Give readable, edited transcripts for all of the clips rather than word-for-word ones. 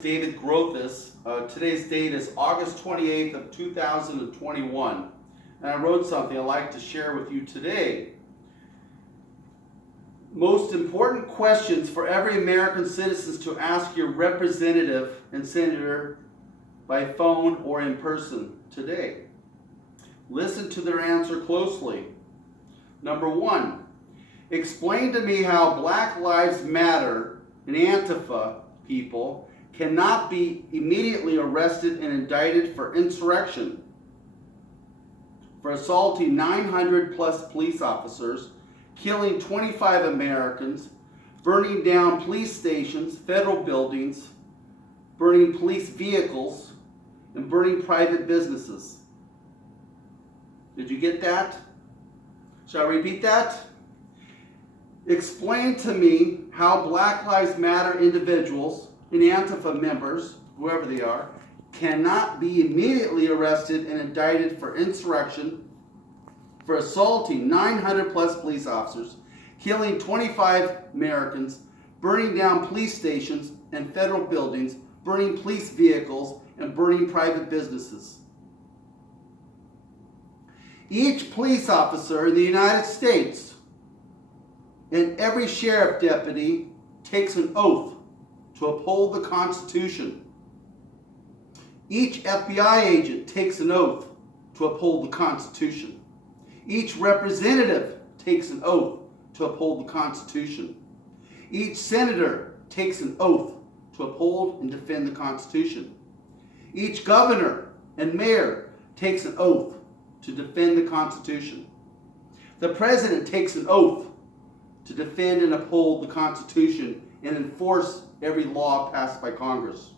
David Grothus. Today's date is August 28th of 2021. And I wrote something I'd like to share with you today. Most important questions for every American citizen to ask your representative and senator by phone or in person today. Listen to their answer closely. Number one, explain to me how Black Lives Matter and Antifa people cannot be immediately arrested and indicted for insurrection, for assaulting 900 plus police officers, killing 25 Americans, burning down police stations, federal buildings, burning police vehicles, and burning private businesses. Did you get that? Shall I repeat that? Explain to me how Black Lives Matter individuals and Antifa members, whoever they are, cannot be immediately arrested and indicted for insurrection, for assaulting 900 plus police officers, killing 25 Americans, burning down police stations and federal buildings, burning police vehicles, and burning private businesses. Each police officer in the United States and every sheriff deputy takes an oath to uphold the Constitution. Each FBI agent takes an oath to uphold the Constitution. Each representative takes an oath to uphold the Constitution. Each senator takes an oath to uphold and defend the Constitution. Each governor and mayor takes an oath to defend the Constitution. The president takes an oath to defend and uphold the Constitution and enforce every law passed by Congress.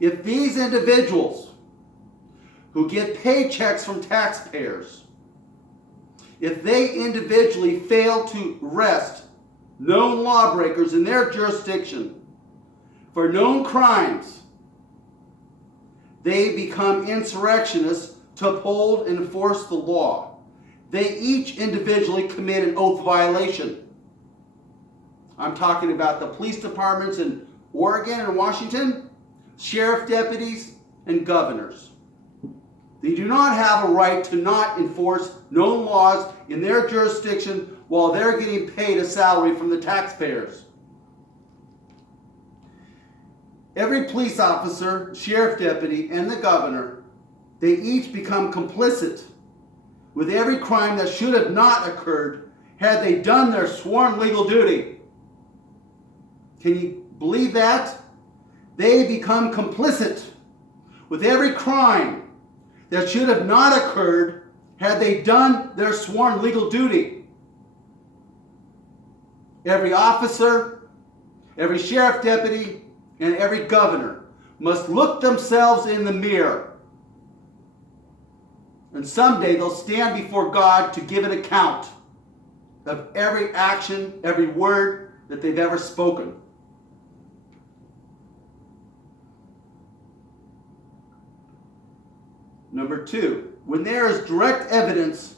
If these individuals who get paychecks from taxpayers, if they individually fail to arrest known lawbreakers in their jurisdiction for known crimes, they become insurrectionists to uphold and enforce the law. They each individually commit an oath violation. I'm talking about the police departments in Oregon and Washington, sheriff deputies, and governors. They do not have a right to not enforce known laws in their jurisdiction while they're getting paid a salary from the taxpayers. Every police officer, sheriff deputy, and the governor, they each become complicit with every crime that should have not occurred had they done their sworn legal duty. Can you believe that? They become complicit with every crime that should have not occurred had they done their sworn legal duty. Every officer, every sheriff deputy, and every governor must look themselves in the mirror. And someday they'll stand before God to give an account of every action, every word that they've ever spoken. Number two, when there is direct evidence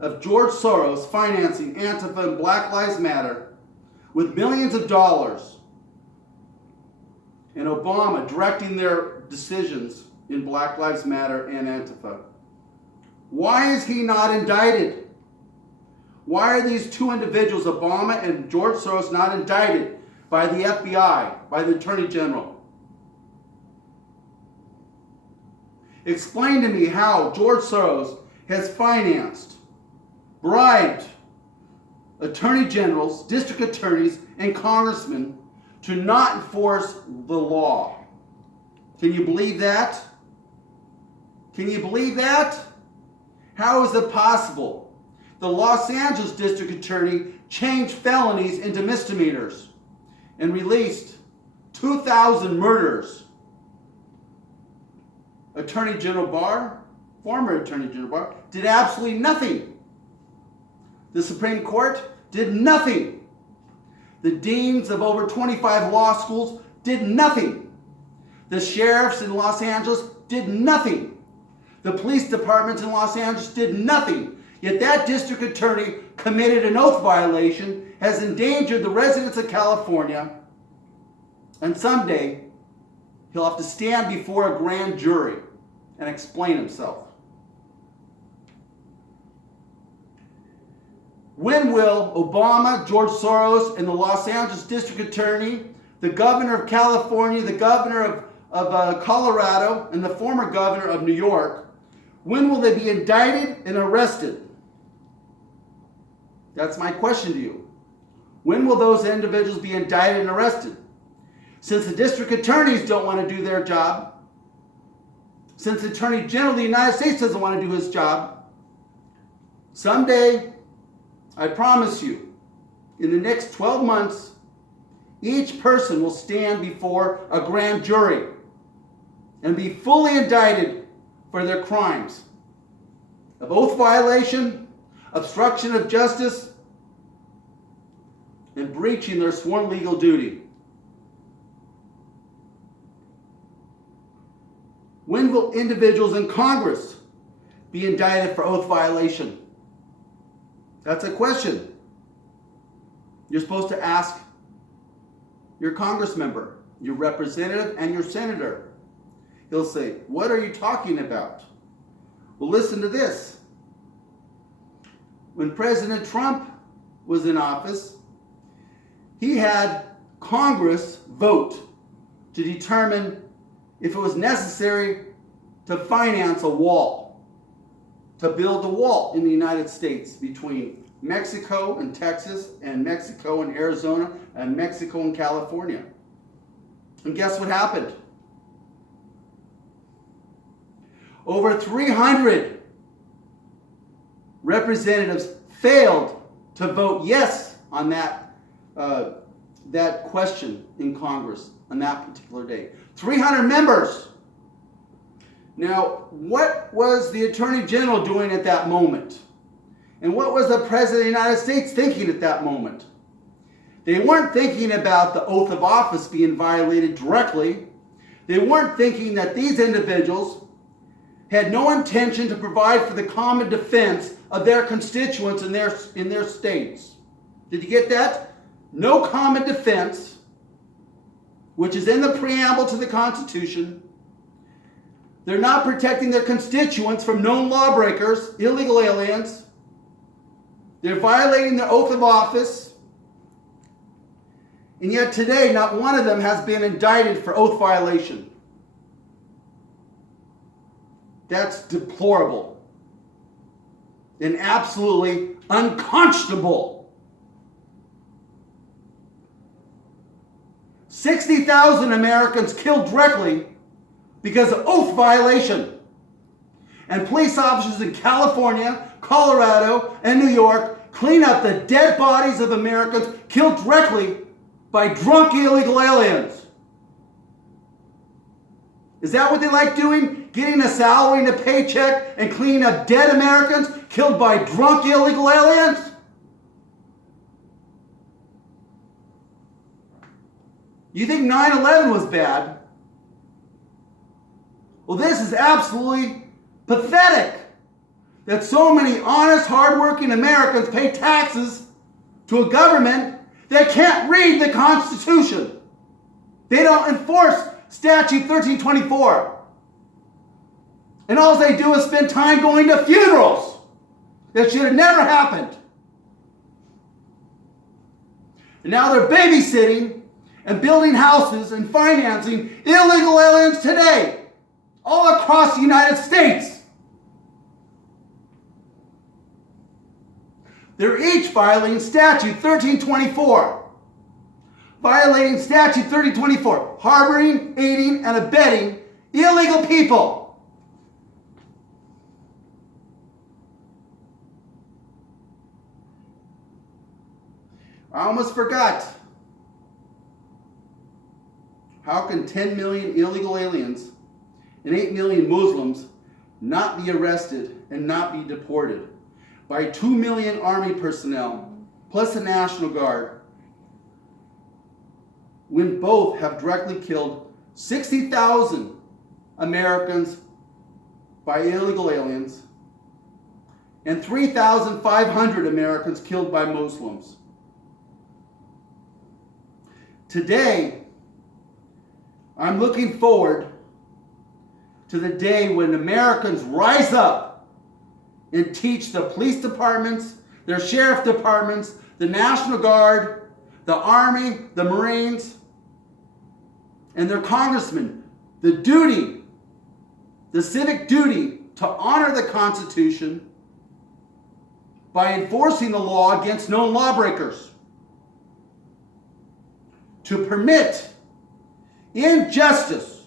of George Soros financing Antifa and Black Lives Matter with millions of dollars, and Obama directing their decisions in Black Lives Matter and Antifa, why is he not indicted? Why are these two individuals, Obama and George Soros, not indicted by the FBI, by the Attorney General? Explain to me how George Soros has financed, bribed attorney generals, district attorneys, and congressmen to not enforce the law. Can you believe that? Can you believe that? How is it possible? The Los Angeles district attorney changed felonies into misdemeanors and released 2,000 murders. Attorney General Barr, former Attorney General Barr, did absolutely nothing. The Supreme Court did nothing. The deans of over 25 law schools did nothing. The sheriffs in Los Angeles did nothing. The police departments in Los Angeles did nothing. Yet that district attorney committed an oath violation, has endangered the residents of California, And someday, he'll have to stand before a grand jury and explain himself. When will Obama, George Soros, and the Los Angeles District Attorney, the governor of California, the governor of Colorado, and the former governor of New York, when will they be indicted and arrested? That's my question to you. When will those individuals be indicted and arrested? Since the district attorneys don't want to do their job, since the Attorney General of the United States doesn't want to do his job, someday, I promise you, in the next 12 months, each person will stand before a grand jury and be fully indicted for their crimes of oath violation, obstruction of justice, and breaching their sworn legal duty. When will individuals in Congress be indicted for oath violation? That's a question you're supposed to ask your Congress member, your representative, and your senator. He'll say, "What are you talking about?" Well, listen to this. When President Trump was in office, he had Congress vote to determine if it was necessary to finance a wall, to build a wall in the United States between Mexico and Texas, and Mexico and Arizona, and Mexico and California. And guess what happened? Over 300 representatives failed to vote yes on that question in Congress on that particular day. 300 members. Now, what was the Attorney General doing at that moment? And what was the President of the United States thinking at that moment? They weren't thinking about the oath of office being violated directly. They weren't thinking that these individuals had no intention to provide for the common defense of their constituents in their states. Did you get that? No common defense, which is in the preamble to the Constitution. They're not protecting their constituents from known lawbreakers, illegal aliens. They're violating their oath of office. And yet today, not one of them has been indicted for oath violation. That's deplorable and absolutely unconscionable. 60,000 Americans killed directly because of oath violation. And police officers in California, Colorado, and New York clean up the dead bodies of Americans killed directly by drunk illegal aliens. Is that what they like doing? Getting a salary and a paycheck and cleaning up dead Americans killed by drunk illegal aliens? You think 9/11 was bad? Well, this is absolutely pathetic that so many honest, hardworking Americans pay taxes to a government that can't read the Constitution. They don't enforce Statute 1324. And all they do is spend time going to funerals that should have never happened. And now they're babysitting and building houses and financing illegal aliens today, all across the United States. They're each violating Statute 1324. Violating Statute 1324, harboring, aiding, and abetting illegal people. I almost forgot. How can 10 million illegal aliens and 8 million Muslims not be arrested and not be deported by 2 million Army personnel plus the National Guard when both have directly killed 60,000 Americans by illegal aliens and 3,500 Americans killed by Muslims? Today, I'm looking forward to the day when Americans rise up and teach the police departments, their sheriff departments, the National Guard, the Army, the Marines, and their congressmen the duty, the civic duty to honor the Constitution by enforcing the law against known lawbreakers. To permit injustice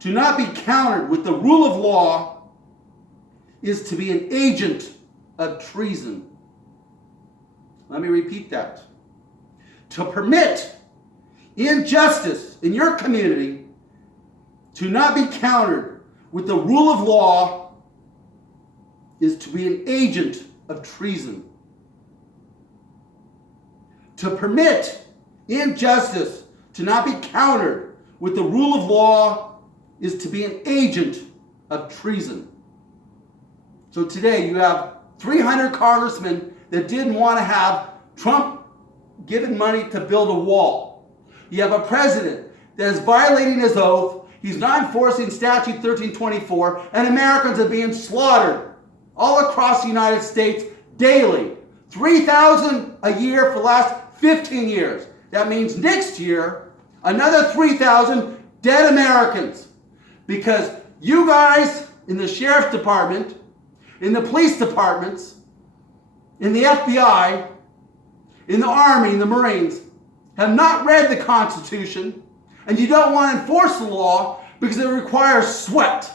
to not be countered with the rule of law is to be an agent of treason. Let me repeat that. To permit injustice in your community to not be countered with the rule of law is to be an agent of treason. To permit injustice to not be countered with the rule of law is to be an agent of treason. So today you have 300 congressmen that didn't want to have Trump given money to build a wall. You have a president that is violating his oath. He's not enforcing Statute 1324, and Americans are being slaughtered all across the United States daily. 3,000 a year for the last 15 years. That means next year, another 3,000 dead Americans. Because you guys in the sheriff's department, in the police departments, in the FBI, in the Army, in the Marines, have not read the Constitution, and you don't want to enforce the law because it requires sweat.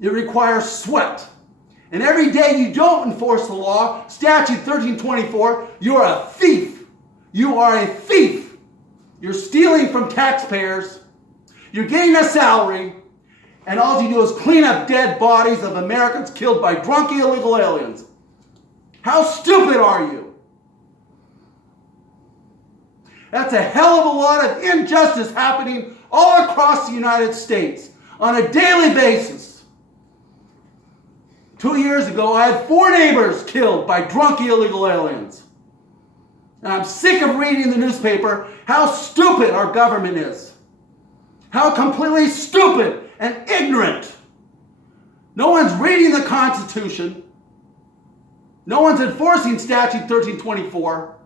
It requires sweat. And every day you don't enforce the law, Statute 1324, you're a thief. You are a thief. You're stealing from taxpayers. You're getting a salary. And all you do is clean up dead bodies of Americans killed by drunk illegal aliens. How stupid are you? That's a hell of a lot of injustice happening all across the United States on a daily basis. 2 years ago, I had 4 neighbors killed by drunk illegal aliens. And I'm sick of reading in the newspaper how stupid our government is. How completely stupid and ignorant. No one's reading the Constitution. No one's enforcing Statute 1324.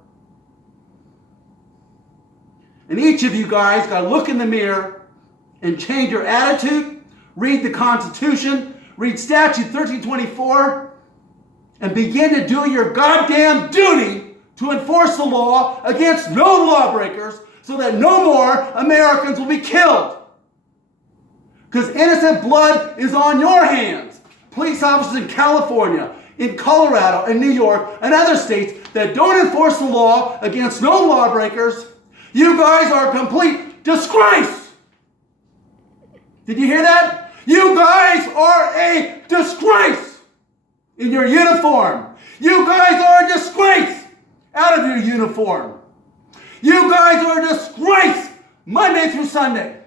And each of you guys got to look in the mirror and change your attitude, read the Constitution, read Statute 1324, and begin to do your goddamn duty to enforce the law against known lawbreakers so that no more Americans will be killed. Because innocent blood is on your hands. Police officers in California, in Colorado, and New York, and other states that don't enforce the law against known lawbreakers, you guys are a complete disgrace. Did you hear that? You guys are a disgrace in your uniform. You guys are a disgrace out of your uniform. You guys are a disgrace Monday through Sunday.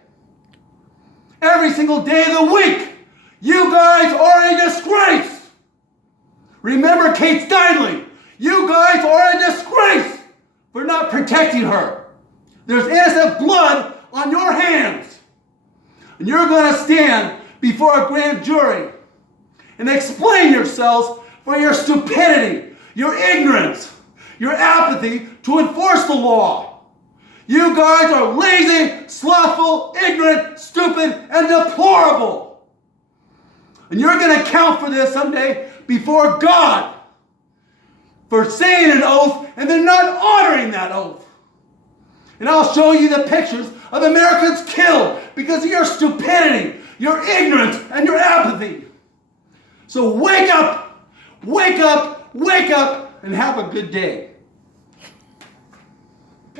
Every single day of the week, you guys are a disgrace. Remember Kate Steinle. You guys are a disgrace for not protecting her. There's innocent blood on your hands. And you're going to stand before a grand jury and explain yourselves for your stupidity, your ignorance, your apathy to enforce the law. You guys are lazy, slothful, ignorant, stupid, and deplorable. And you're going to account for this someday before God for saying an oath and then not honoring that oath. And I'll show you the pictures of Americans killed because of your stupidity, your ignorance, and your apathy. So wake up, wake up, wake up, and have a good day.